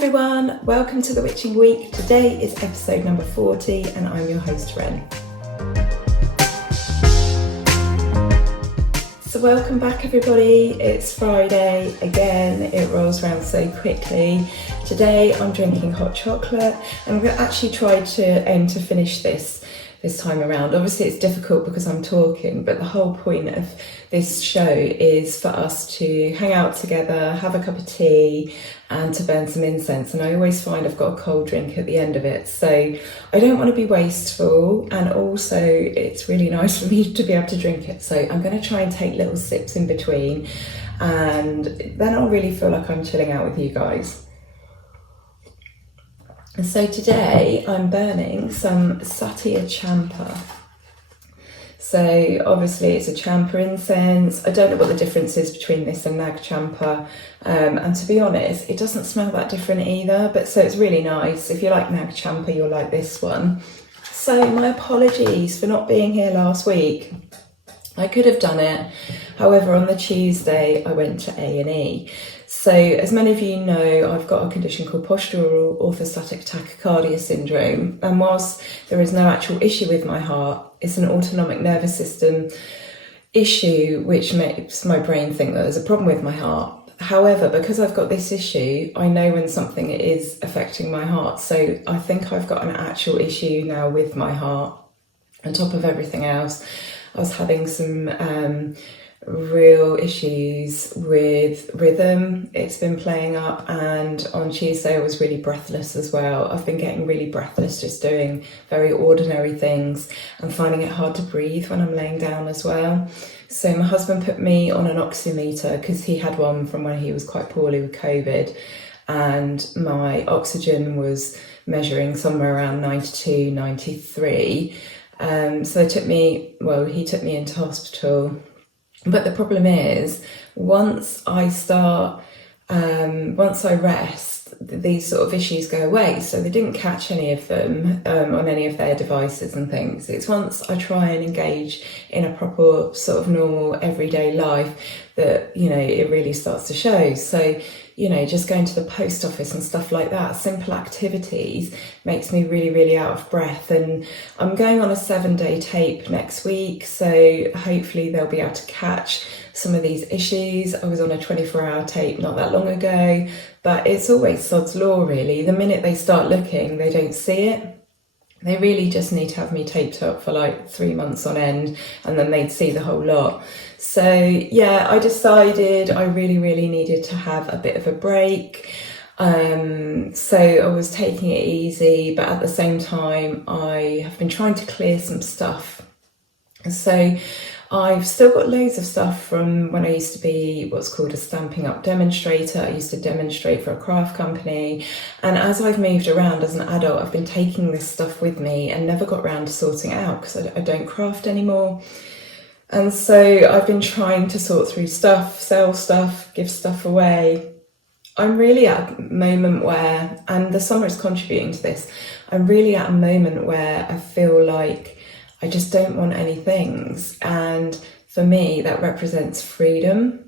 everyone, welcome to the Witching Week. Today is episode number 40 and I'm your host Ren. So welcome back everybody, it's Friday again, it rolls around so quickly. Today I'm drinking hot chocolate and I'm going to actually try to aim to finish this time around. Obviously it's difficult because I'm talking, but the whole point of this show is for us to hang out together, have a cup of tea and to burn some incense, and I always find I've got a cold drink at the end of it, so I don't want to be wasteful, and also it's really nice for me to be able to drink it, so I'm going to try and take little sips in between and then I'll really feel like I'm chilling out with you guys. So today I'm burning some Satya Champa. So obviously it's a Champa incense. I don't know what the difference is between this and Nag Champa. And to be honest, it doesn't smell that different either, but so it's really nice. If you like Nag Champa, you'll like this one. So my apologies for not being here last week. I could have done it. However, on the Tuesday, I went to A&E. So as many of you know, I've got a condition called postural orthostatic tachycardia syndrome. And whilst there is no actual issue with my heart, it's an autonomic nervous system issue, which makes my brain think that there's a problem with my heart. However, because I've got this issue, I know when something is affecting my heart. So I think I've got an actual issue now with my heart. On top of everything else, I was having some real issues with rhythm. It's been playing up, and on Tuesday I was really breathless as well. I've been getting really breathless just doing very ordinary things and finding it hard to breathe when I'm laying down as well. So my husband put me on an oximeter because he had one from when he was quite poorly with COVID, and my oxygen was measuring somewhere around 92, 93. So he took me into hospital. But the problem is, once I rest, these sort of issues go away. So they didn't catch any of them on any of their devices and things. It's once I try and engage in a proper sort of normal everyday life that, you know, it really starts to show. So, you know, just going to the post office and stuff like that, simple activities, makes me really, really out of breath. And I'm going on a 7-day tape next week, so hopefully they'll be able to catch some of these issues. I was on a 24-hour tape not that long ago, but it's always sod's law, really. The minute they start looking, they don't see it. They really just need to have me taped up for like 3 months on end, and then they'd see the whole lot. So yeah, I decided I really, really needed to have a bit of a break. So I was taking it easy, but at the same time, I have been trying to clear some stuff. So I've still got loads of stuff from when I used to be what's called a Stampin' Up demonstrator. I used to demonstrate for a craft company. And as I've moved around as an adult, I've been taking this stuff with me and never got around to sorting it out because I don't craft anymore. And so I've been trying to sort through stuff, sell stuff, give stuff away. I'm really at a moment where, and the summer is contributing to this, I'm really at a moment where I feel like I just don't want any things. And for me, that represents freedom.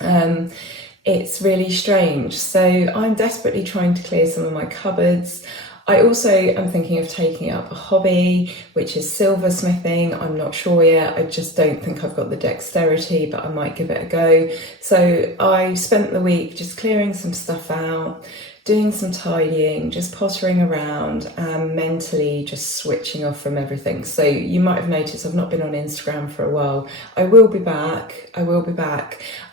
It's really strange. So I'm desperately trying to clear some of my cupboards. I also am thinking of taking up a hobby, which is silversmithing. I'm not sure yet. I just don't think I've got the dexterity, but I might give it a go. So I spent the week just clearing some stuff out, doing some tidying, just pottering around and mentally just switching off from everything. So you might have noticed I've not been on Instagram for a while. I will be back.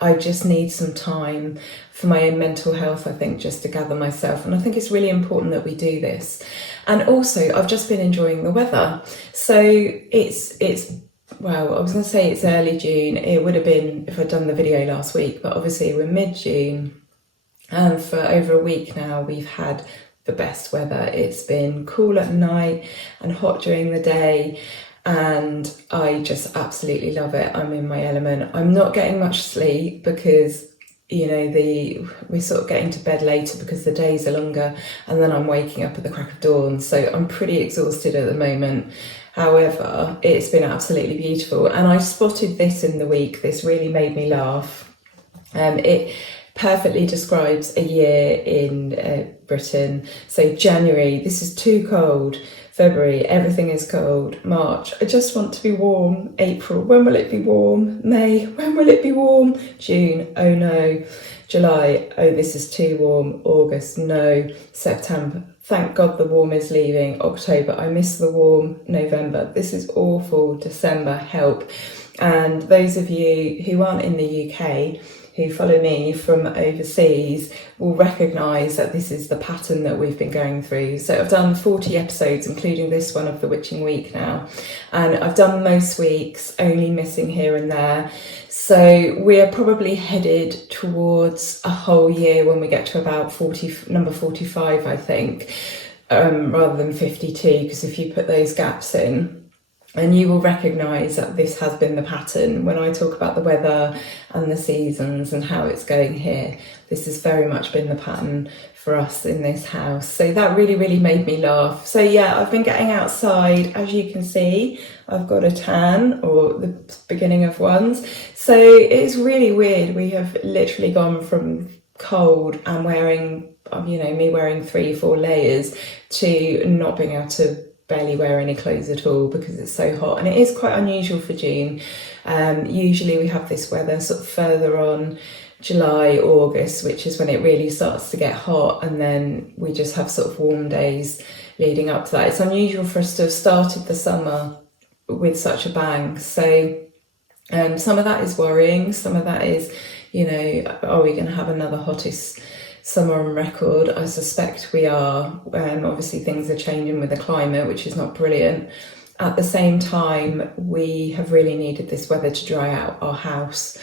I just need some time for my own mental health, I think, just to gather myself. And I think it's really important that we do this. And also, I've just been enjoying the weather. So well, I was going to say it's early June. It would have been if I'd done the video last week, but obviously we're mid-June. And for over a week now, we've had the best weather. It's been cool at night and hot during the day. And I just absolutely love it. I'm in my element. I'm not getting much sleep because, you know, we're sort of getting to bed later because the days are longer, and then I'm waking up at the crack of dawn. So I'm pretty exhausted at the moment. However, it's been absolutely beautiful. And I spotted this in the week. This really made me laugh. perfectly describes a year in Britain. So January, this is too cold. February, everything is cold. March, I just want to be warm. April, when will it be warm? May, when will it be warm? June, oh no. July, oh, this is too warm. August, no. September, thank God the warm is leaving. October, I miss the warm. November, this is awful. December, help. And those of you who aren't in the UK, who follow me from overseas, will recognise that this is the pattern that we've been going through. So I've done 40 episodes, including this one of the Witching Week now. And I've done most weeks, only missing here and there. So we are probably headed towards a whole year when we get to about number 45, I think, rather than 52, because if you put those gaps in, and you will recognise that this has been the pattern. When I talk about the weather and the seasons and how it's going here, this has very much been the pattern for us in this house. So that really, really made me laugh. So yeah, I've been getting outside. As you can see, I've got a tan, or the beginning of ones. So it's really weird. We have literally gone from cold and wearing, me wearing 3-4 layers, to not being able to barely wear any clothes at all because it's so hot. And it is quite unusual for June. Usually we have this weather sort of further on, July, August, which is when it really starts to get hot, and then we just have sort of warm days leading up to that. It's unusual for us to have started the summer with such a bang. So some of that is worrying, some of that is, are we going to have another hottest summer on record? I suspect we are. Obviously things are changing with the climate, which is not brilliant. At the same time, we have really needed this weather to dry out our house.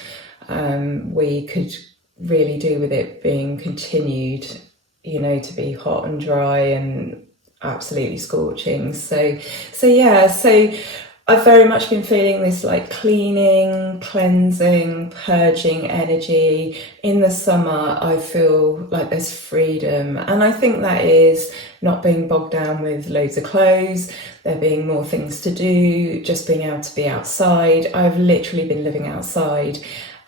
We could really do with it being continued, to be hot and dry and absolutely scorching. So I've very much been feeling this like cleaning, cleansing, purging energy. In the summer, I feel like there's freedom. And I think that is not being bogged down with loads of clothes, there being more things to do, just being able to be outside. I've literally been living outside.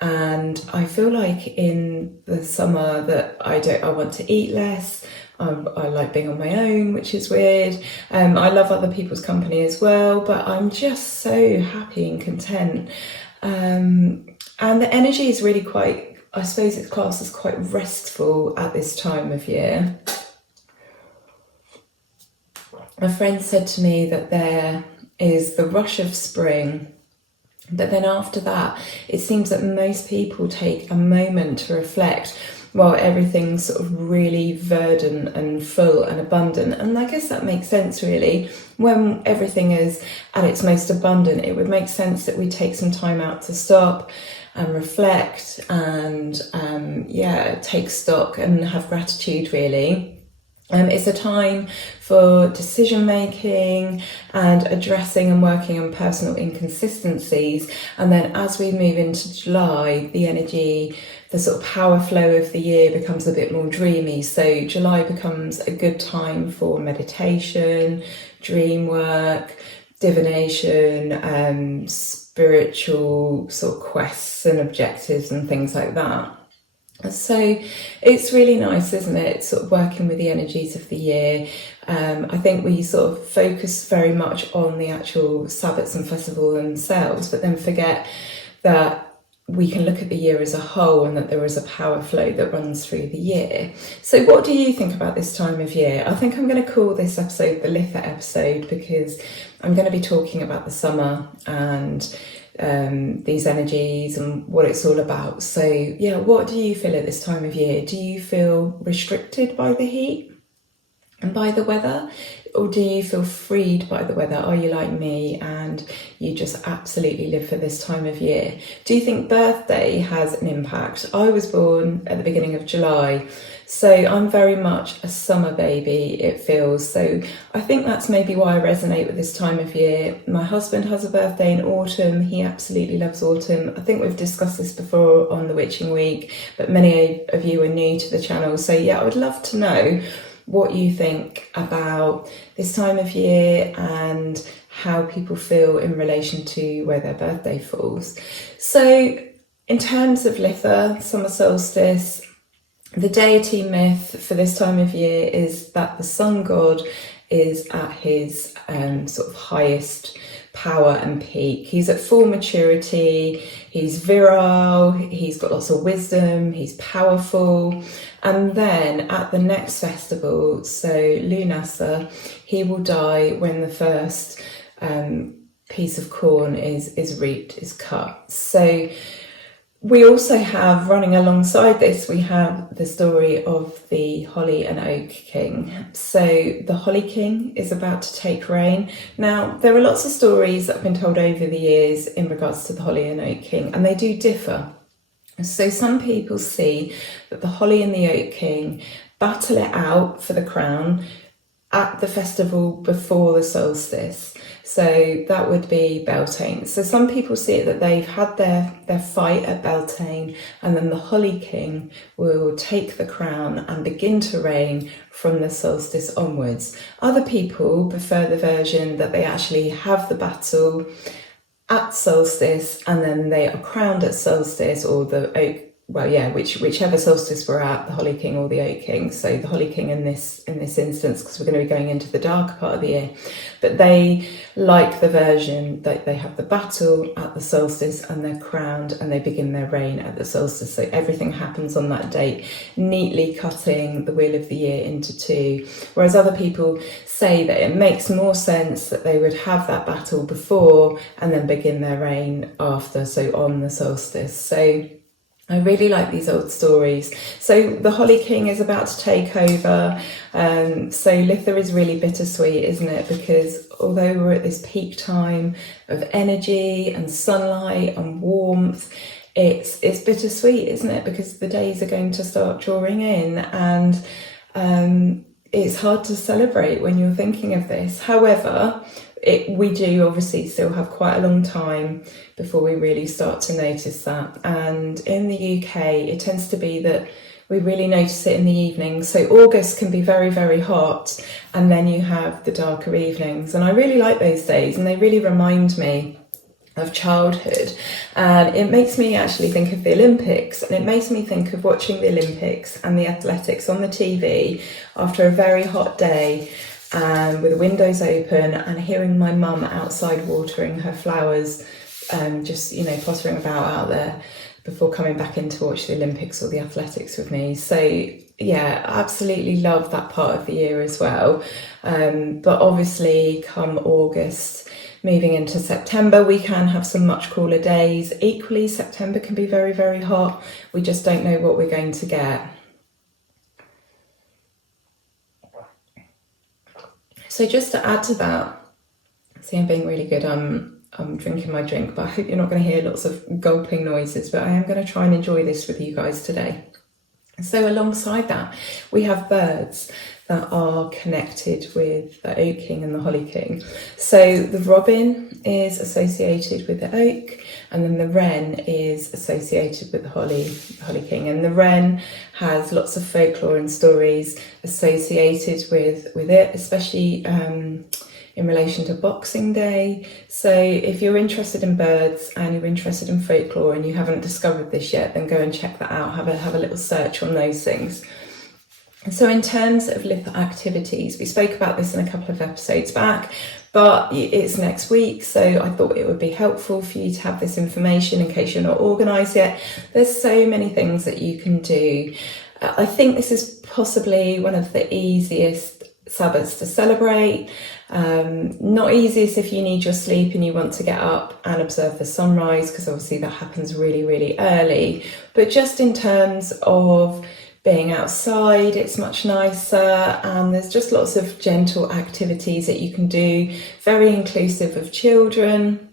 And I feel like in the summer that I want to eat less. I like being on my own, which is weird. I love other people's company as well, but I'm just so happy and content. And the energy is really quite, I suppose it's classed as quite restful at this time of year. A friend said to me that there is the rush of spring, but then after that, it seems that most people take a moment to reflect while everything's sort of really verdant and full and abundant. And I guess that makes sense, really. When everything is at its most abundant, it would make sense that we take some time out to stop and reflect and take stock and have gratitude, really. It's a time for decision making and addressing and working on personal inconsistencies. And then as we move into July, the energy, the sort of power flow of the year becomes a bit more dreamy. So July becomes a good time for meditation, dream work, divination, spiritual sort of quests and objectives and things like that. So it's really nice, isn't it, sort of working with the energies of the year. I think we sort of focus very much on the actual Sabbats and festival themselves, but then forget that we can look at the year as a whole and that there is a power flow that runs through the year. So what do you think about this time of year? I think I'm going to call this episode the Litha episode, because I'm going to be talking about the summer and these energies and what it's all about. So yeah, what do you feel at this time of year? Do you feel restricted by the heat and by the weather, or do you feel freed by the weather? Are you like me and you just absolutely live for this time of year? Do you think birthday has an impact? I was born at the beginning of July, so I'm very much a summer baby, it feels. So I think that's maybe why I resonate with this time of year. My husband has a birthday in autumn. He absolutely loves autumn. I think we've discussed this before on the Witching Week, but many of you are new to the channel. So yeah, I would love to know what you think about this time of year and how people feel in relation to where their birthday falls. So in terms of Litha, summer solstice, The deity myth for this time of year is that the sun god is at his sort of highest power and peak. He's at full maturity, he's virile, he's got lots of wisdom, he's powerful. And then at the next festival, so Lunasa, he will die when the first piece of corn is reaped, is cut. So we also have, running alongside this, we have the story of the Holly and Oak King. So the Holly King is about to take reign. Now, there are lots of stories that have been told over the years in regards to the Holly and Oak King, and they do differ. So some people see that the Holly and the Oak King battle it out for the crown at the festival before the solstice. So that would be Beltane. So some people see it that they've had their fight at Beltane, and then the Holly King will take the crown and begin to reign from the solstice onwards. Other people prefer the version that they actually have the battle at solstice and then they are crowned at solstice, or the oak, well, yeah, whichever solstice we're at, the Holly King or the Oak King. So the Holly King in this instance, because we're going to be going into the darker part of the year. But they like the version that they have the battle at the solstice and they're crowned and they begin their reign at the solstice. So everything happens on that date, neatly cutting the wheel of the year into two. Whereas other people say that it makes more sense that they would have that battle before and then begin their reign after, so on the solstice. So I really like these old stories. So the Holly King is about to take over. So Litha is really bittersweet, isn't it? Because although we're at this peak time of energy and sunlight and warmth, it's bittersweet, isn't it? Because the days are going to start drawing in, and it's hard to celebrate when you're thinking of this. However, we do obviously still have quite a long time before we really start to notice that. And in the UK, it tends to be that we really notice it in the evening. So August can be very, very hot, and then you have the darker evenings. And I really like those days, and they really remind me of childhood. And it makes me actually think of the Olympics, and it makes me think of watching the Olympics and the athletics on the TV after a very hot day, with the windows open, and hearing my mum outside watering her flowers, just, pottering about out there before coming back in to watch the Olympics or the athletics with me. So yeah, absolutely love that part of the year as well. But obviously come August, moving into September, we can have some much cooler days. Equally, September can be very, very hot. We just don't know what we're going to get. So just to add to that, see, I'm being really good. I'm drinking my drink, but I hope you're not going to hear lots of gulping noises, but I am going to try and enjoy this with you guys today. So alongside that, we have birds that are connected with the Oak King and the Holly King. So the robin is associated with the oak, and then the wren is associated with the Holly King. And the wren has lots of folklore and stories associated with it, especially in relation to Boxing Day. So if you're interested in birds and you're interested in folklore and you haven't discovered this yet, then go and check that out. Have a little search on those things. So in terms of Litha activities, we spoke about this in a couple of episodes back, but it's next week, so I thought it would be helpful for you to have this information in case you're not organised yet. There's so many things that you can do. I think this is possibly one of the easiest Sabbats to celebrate. Not easiest if you need your sleep and you want to get up and observe the sunrise, because obviously that happens really, really early. But just in terms of being outside, it's much nicer, and there's just lots of gentle activities that you can do, very inclusive of children.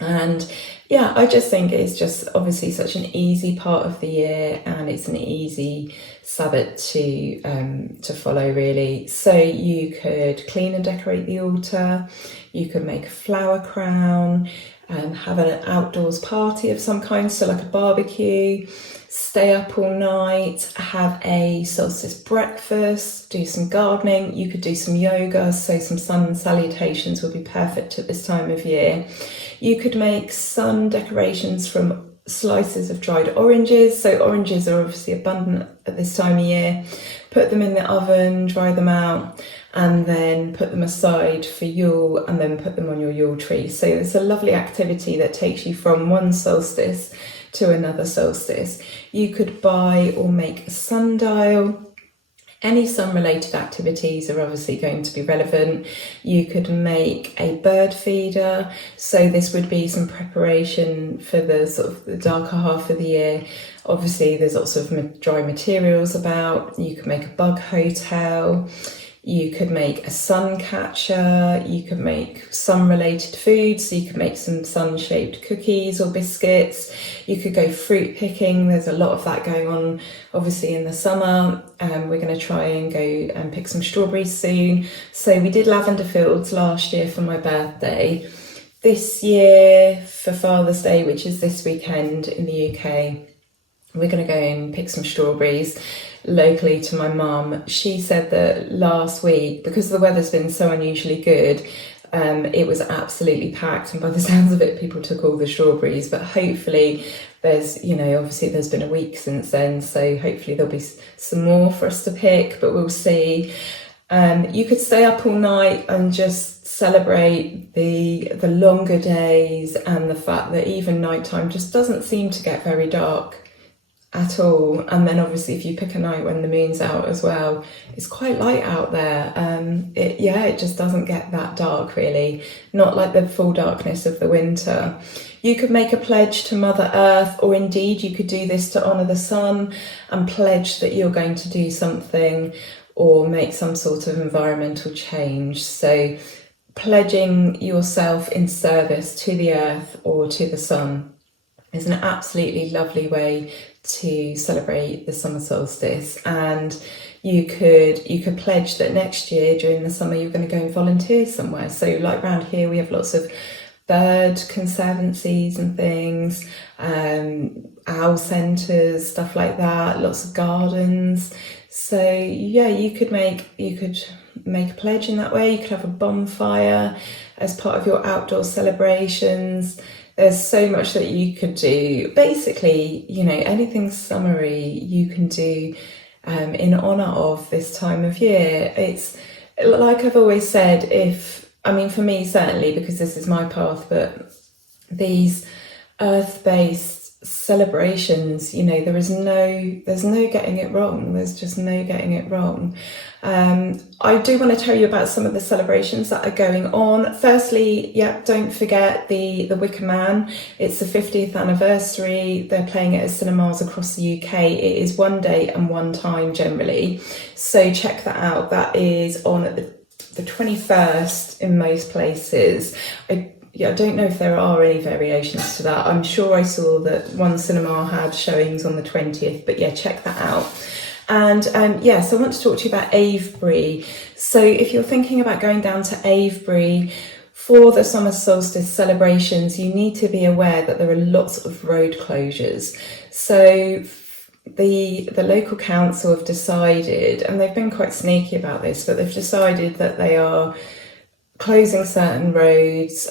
And yeah, I just think it's just obviously such an easy part of the year, and it's an easy Sabbat to follow, really. So you could clean and decorate the altar, you could make a flower crown, have an outdoors party of some kind, so like a barbecue, stay up all night, have a solstice breakfast, do some gardening. You could do some yoga, so some sun salutations would be perfect at this time of year. You could make sun decorations from slices of dried oranges. So oranges are obviously abundant at this time of year. Put them in the oven, dry them out, and then put them aside for Yule, and then put them on your Yule tree. So it's a lovely activity that takes you from one solstice to another solstice. You could buy or make a sundial. Any sun-related activities are obviously going to be relevant. You could make a bird feeder. So this would be some preparation for the sort of the darker half of the year. Obviously, there's lots of dry materials about. You could make a bug hotel. You could make a sun catcher. You could make sun-related foods. So you could make some sun-shaped cookies or biscuits. You could go fruit picking. There's a lot of that going on, obviously, in the summer. We're going to try and go and pick some strawberries soon. So we did lavender fields last year for my birthday. This year for Father's Day, which is this weekend in the UK, we're going to go and pick some strawberries locally to my mum. She said that last week, because the weather's been so unusually good, it was absolutely packed, and by the sounds of it, people took all the strawberries. But hopefully there's, you know, obviously there's been a week since then, so hopefully there'll be some more for us to pick, but we'll see. You could stay up all night and just celebrate the longer days and the fact that even nighttime just doesn't seem to get very dark at all. And then obviously if you pick a night when the moon's out as well, it's quite light out there. It just doesn't get that dark really, not like the full darkness of the winter. You could make a pledge to Mother Earth, or indeed you could do this to honour the sun and pledge that you're going to do something or make some sort of environmental change. So pledging yourself in service to the earth or to the sun is an absolutely lovely way to celebrate the summer solstice. And you could pledge that next year during the summer you're going to go and volunteer somewhere. So like around here we have lots of bird conservancies and things, owl centres, stuff like that, lots of gardens. So yeah, you could make a pledge in that way. You could have a bonfire as part of your outdoor celebrations. There's so much that you could do. Basically, you know, anything summery you can do in honour of this time of year. It's like I've always said, for me certainly, because this is my path, but these earth-based celebrations, you know, there's no getting it wrong. There's just no getting it wrong. I do want to tell you about some of the celebrations that are going on. Firstly, don't forget the Wicker Man. It's the 50th anniversary. They're playing it at cinemas across the UK. It is one day and one time generally. So check that out. That is on at the 21st in most places. I don't know if there are any variations to that. I'm sure I saw that one cinema had showings on the 20th, but yeah, check that out. And so I want to talk to you about Avebury. So if you're thinking about going down to Avebury for the summer solstice celebrations, you need to be aware that there are lots of road closures. So the local council have decided, and they've been quite sneaky about this, but they've decided that they are closing certain roads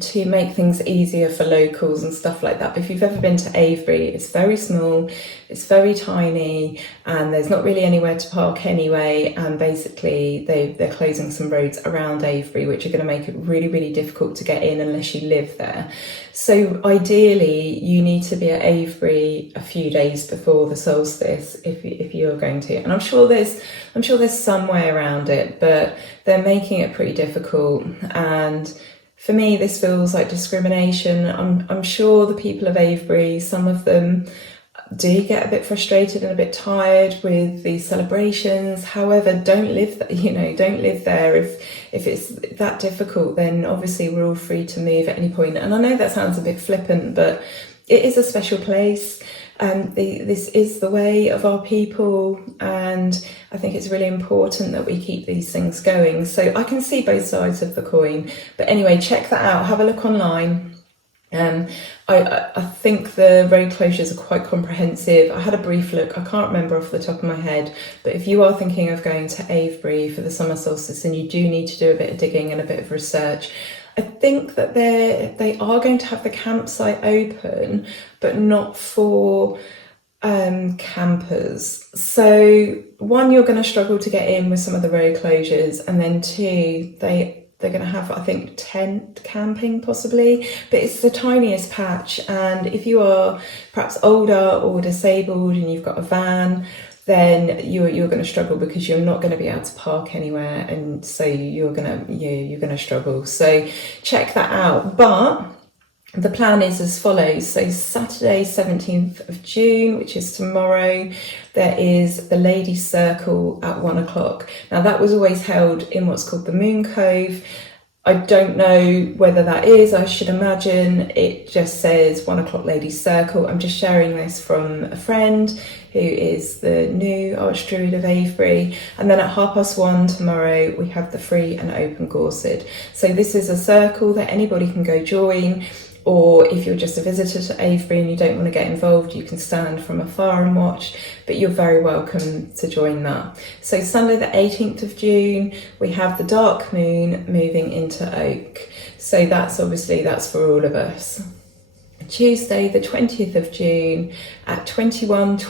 to make things easier for locals and stuff like that. But if you've ever been to Avebury, it's very small, it's very tiny, and there's not really anywhere to park anyway. And basically they're closing some roads around Avebury, which are going to make it really, really difficult to get in unless you live there. So ideally you need to be at Avebury a few days before the solstice if you're going to. And I'm sure there's some way around it, but they're making it pretty difficult. And for me, this feels like discrimination. I'm sure the people of Avebury, some of them do get a bit frustrated and a bit tired with these celebrations. However, don't live there. If it's that difficult, then obviously we're all free to move at any point. And I know that sounds a bit flippant, but it is a special place. This is the way of our people, and I think it's really important that we keep these things going. So I can see both sides of the coin, but anyway, check that out, have a look online. I think the road closures are quite comprehensive. I had a brief look, I can't remember off the top of my head, but if you are thinking of going to Avebury for the summer solstice, then you do need to do a bit of digging and a bit of research. I think that they are going to have the campsite open, but not for campers. So one, you're going to struggle to get in with some of the road closures, and then two, they're going to have, I think, tent camping possibly, but it's the tiniest patch. And if you are perhaps older or disabled and you've got a van, then you're going to struggle because you're not going to be able to park anywhere, and so you're going to struggle. So check that out. But the plan is as follows. So Saturday 17th of June, which is tomorrow, there is the Ladies' Circle at 1 o'clock. Now that was always held in what's called the Moon Cove. I don't know whether that is, I should imagine it just says 1 o'clock Ladies' Circle. I'm just sharing this from a friend who is the new Archdruid of Avebury. And then at 1:30 tomorrow, we have the free and open Gorsid. So this is a circle that anybody can go join, or if you're just a visitor to Avebury and you don't want to get involved, you can stand from afar and watch, but you're very welcome to join that. So Sunday the 18th of June, we have the dark moon moving into Oak. So that's for all of us. Tuesday the 20th of June at 21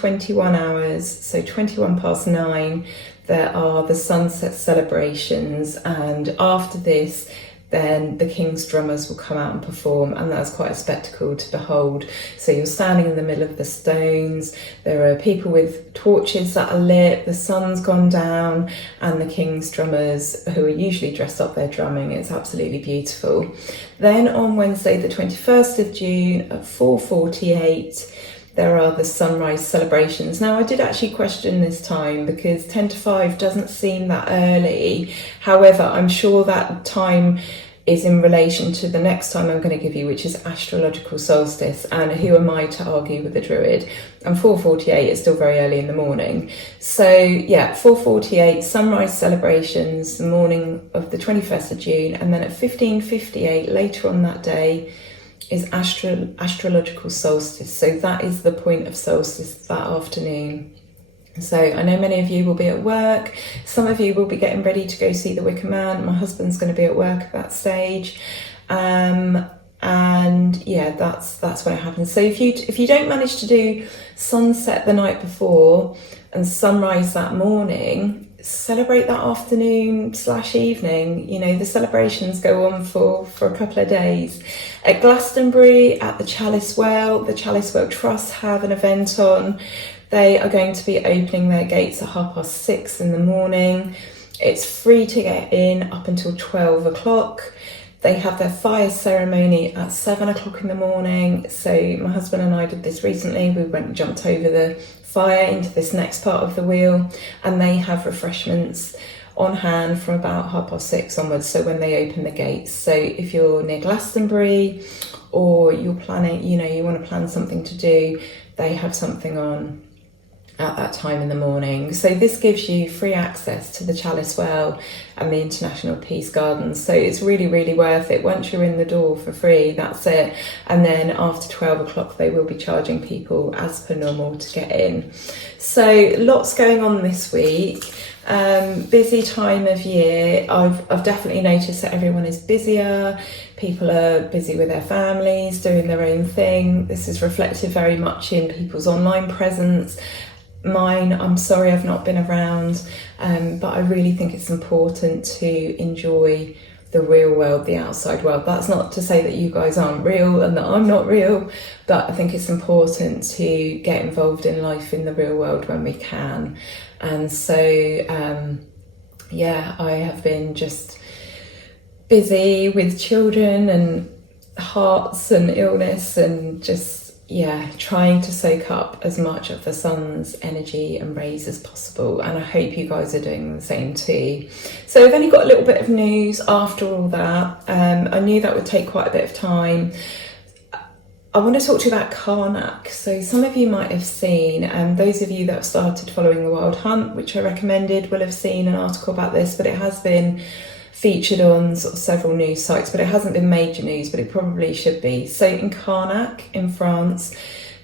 hours, so 9:21, there are the sunset celebrations, and after this then the King's drummers will come out and perform, and that's quite a spectacle to behold. So you're standing in the middle of the stones, there are people with torches that are lit, the sun's gone down, and the King's drummers, who are usually dressed up, they're drumming. It's absolutely beautiful. Then on Wednesday the 21st of June at 4:48, there are the sunrise celebrations. Now I did actually question this time because 10 to 5 doesn't seem that early. However, I'm sure that time is in relation to the next time I'm going to give you, which is astrological solstice, and who am I to argue with a druid? And 4:48 is still very early in the morning. So yeah, 4:48 sunrise celebrations, the morning of the 21st of June, and then at 15:58 later on that day is astrological solstice. So that is the point of solstice that afternoon. So I know many of you will be at work, some of you will be getting ready to go see the Wicker Man. My husband's going to be at work at that stage, and yeah, that's when it happens. So if you don't manage to do sunset the night before and sunrise that morning, celebrate that afternoon/evening. You know, the celebrations go on for a couple of days. At Glastonbury, at the Chalice Well, the Chalice Well Trust have an event on. They are going to be opening their gates at 6:30 in the morning. It's free to get in up until 12 o'clock. They have their fire ceremony at 7 o'clock in the morning. So my husband and I did this recently. We went and jumped over the fire into this next part of the wheel, and they have refreshments on hand from about 6:30 onwards, so when they open the gates. So if you're near Glastonbury, or you're planning, you want to plan something to do, they have something on at that time in the morning. So this gives you free access to the Chalice Well and the International Peace Gardens. So it's really, really worth it. Once you're in the door for free, that's it. And then after 12 o'clock, they will be charging people as per normal to get in. So lots going on this week. Busy time of year. I've definitely noticed that everyone is busier. People are busy with their families, doing their own thing. This is reflected very much in people's online presence. Mine, I'm sorry I've not been around, but I really think it's important to enjoy the real world, the outside world. That's not to say that you guys aren't real and that I'm not real, but I think it's important to get involved in life in the real world when we can. And so, yeah, I have been just busy with children and hearts and illness, and just, yeah, trying to soak up as much of the sun's energy and rays as possible. And I hope you guys are doing the same too. So I've only got a little bit of news after all that. I knew that would take quite a bit of time. I want to talk to you about Carnac. So some of you might have seen, those of you that have started following the Wild Hunt, which I recommended, will have seen an article about this, but it has been featured on sort of several news sites, but it hasn't been major news, but it probably should be. So in Carnac, in France,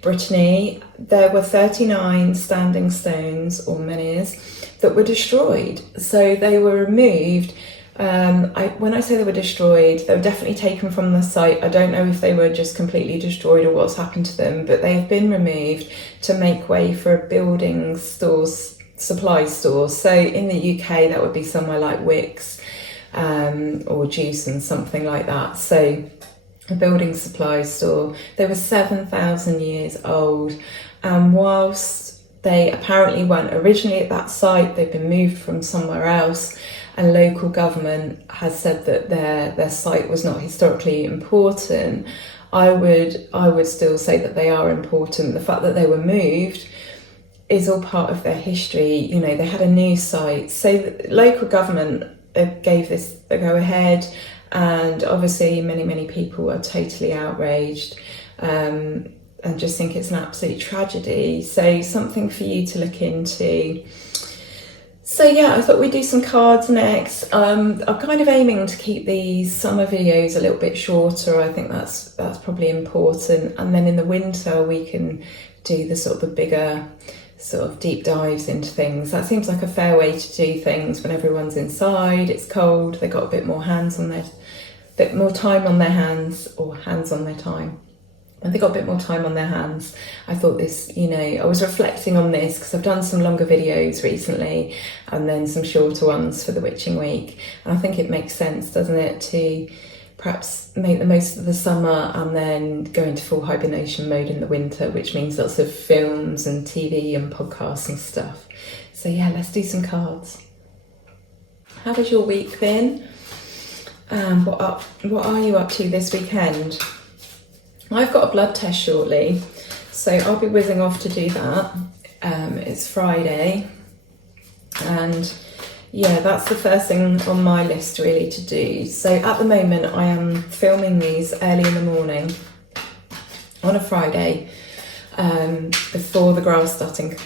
Brittany, there were 39 standing stones, or menhirs, that were destroyed. So they were removed When I say they were destroyed, they were definitely taken from the site. I don't know if they were just completely destroyed or what's happened to them, but they have been removed to make way for building stores, supply stores. So in the UK, that would be somewhere like Wickes or Juice and something like that. So a building supply store. They were 7,000 years old, and whilst they apparently weren't originally at that site, they've been moved from somewhere else, and local government has said that their site was not historically important. I would still say that they are important. The fact that they were moved is all part of their history. You know, they had a new site, so the local government gave this a go ahead, and obviously many people are totally outraged and just think it's an absolute tragedy. So something for you to look into. So yeah, I thought we'd do some cards next. I'm kind of aiming to keep these summer videos a little bit shorter. I think that's probably important. And then in the winter we can do the sort of the bigger sort of deep dives into things. That seems like a fair way to do things when everyone's inside, it's cold, they've got a bit more time on their hands, or hands on their time. And they got a bit more time on their hands. I thought this, you know, I was reflecting on this because I've done some longer videos recently and then some shorter ones for the Witching Week. And I think it makes sense, doesn't it, to perhaps make the most of the summer and then go into full hibernation mode in the winter, which means lots of films and TV and podcasts and stuff. So yeah, let's do some cards. How has your week been? What are you up to this weekend? I've got a blood test shortly, so I'll be whizzing off to do that. It's Friday, and yeah, that's the first thing on my list really to do. So at the moment I am filming these early in the morning on a Friday, before the grass cutting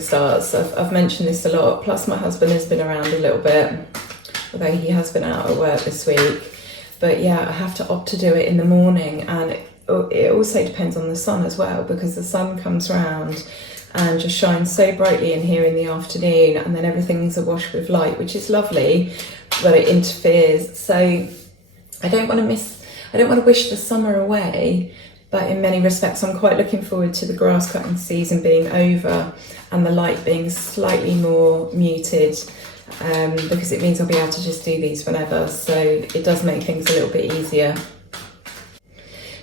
starts. I've mentioned this a lot, plus my husband has been around a little bit, although he has been out at work this week. But yeah, I have to opt to do it in the morning, and it also depends on the sun as well, because the sun comes round and just shines so brightly in here in the afternoon, and then everything's awash with light, which is lovely, but it interferes. So I don't want to wish the summer away, but in many respects I'm quite looking forward to the grass cutting season being over and the light being slightly more muted, because it means I'll be able to just do these whenever, so it does make things a little bit easier.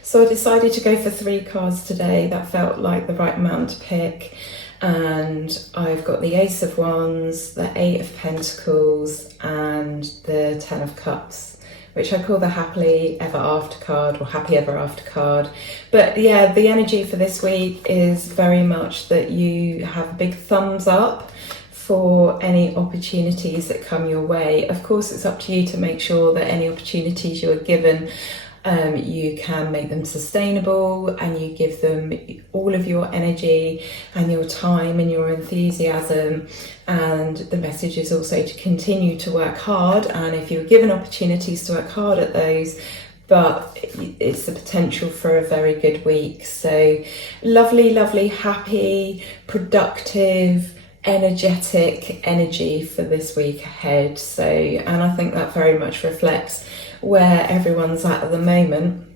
So I decided to go for 3 cards today. That felt like the right amount to pick, and I've got the Ace of Wands, the 8 of Pentacles and the 10 of Cups, which I call the Happily Ever After card, or Happy Ever After card. But yeah, the energy for this week is very much that you have a big thumbs up for any opportunities that come your way. Of course, it's up to you to make sure that any opportunities you are given, you can make them sustainable, and you give them all of your energy and your time and your enthusiasm. And the message is also to continue to work hard, and if you're given opportunities to work hard at those, but it's the potential for a very good week. So lovely, happy, productive, energetic energy for this week ahead. So, and I think that very much reflects where everyone's at the moment.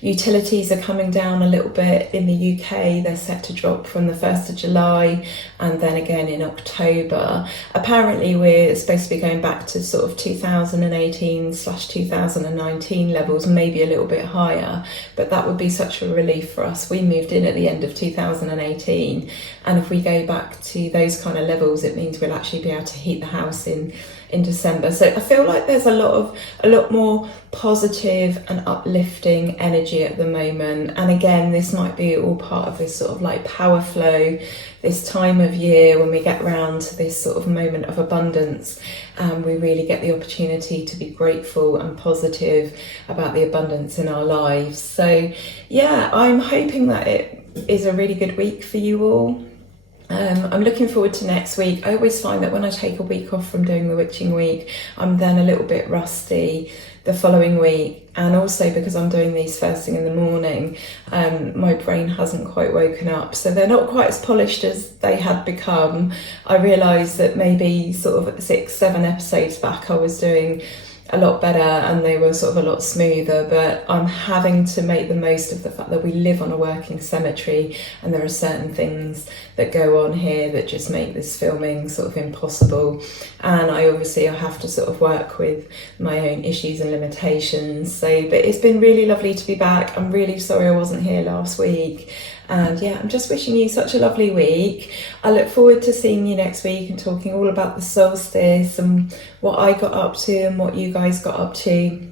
Utilities are coming down a little bit in the UK. They're set to drop from the 1st of July and then again in October. Apparently we're supposed to be going back to sort of 2018/2019 levels, maybe a little bit higher, but that would be such a relief for us. We moved in at the end of 2018, and if we go back to those kind of levels, it means we'll actually be able to heat the house in December. So I feel like there's a lot more positive and uplifting energy at the moment. And again, this might be all part of this sort of like power flow, this time of year when we get round to this sort of moment of abundance, and we really get the opportunity to be grateful and positive about the abundance in our lives. So yeah, I'm hoping that it is a really good week for you all. I'm looking forward to next week. I always find that when I take a week off from doing the witching week, I'm then a little bit rusty the following week, and also because I'm doing these first thing in the morning, my brain hasn't quite woken up, so they're not quite as polished as they had become. I realised that maybe sort of 6-7 episodes back I was doing a lot better and they were sort of a lot smoother, but I'm having to make the most of the fact that we live on a working cemetery and there are certain things that go on here that just make this filming sort of impossible, and I have to sort of work with my own issues and limitations. But it's been really lovely to be back. I'm really sorry I wasn't here last week. And yeah, I'm just wishing you such a lovely week. I look forward to seeing you next week and talking all about the solstice and what I got up to and what you guys got up to.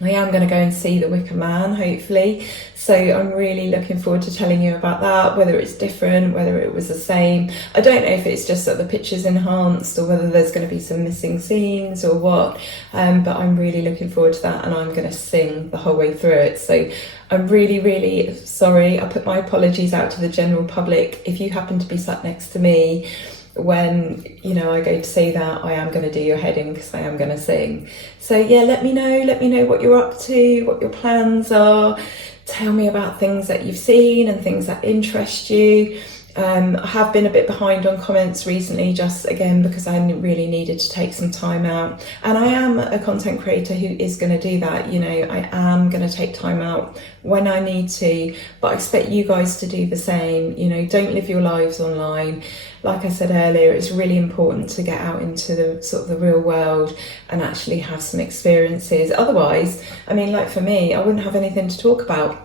I am going to go and see the Wicker Man, hopefully. So I'm really looking forward to telling you about that, whether it's different, whether it was the same. I don't know if it's just that the picture's enhanced or whether there's going to be some missing scenes or what. But I'm really looking forward to that, and I'm going to sing the whole way through it. So I'm really, really sorry. I put my apologies out to the general public. If you happen to be sat next to me when I go to see that, I am going to do your head in because I am going to sing. So yeah, let me know what you're up to, what your plans are. Tell me about things that you've seen and things that interest you. I have been a bit behind on comments recently, just again because I really needed to take some time out, and I am a content creator who is going to do that. I am going to take time out when I need to, but I expect you guys to do the same. Don't live your lives online. Like I said earlier, it's really important to get out into the sort of the real world and actually have some experiences. Otherwise, like for me, I wouldn't have anything to talk about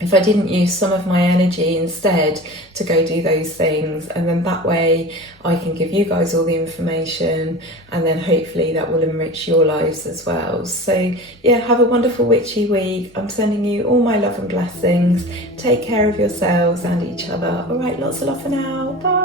if I didn't use some of my energy instead to go do those things, and then that way I can give you guys all the information, and then hopefully that will enrich your lives as well. So yeah, have a wonderful witchy week. I'm sending you all my love and blessings. Take care of yourselves and each other. All right, lots of love for now. Bye.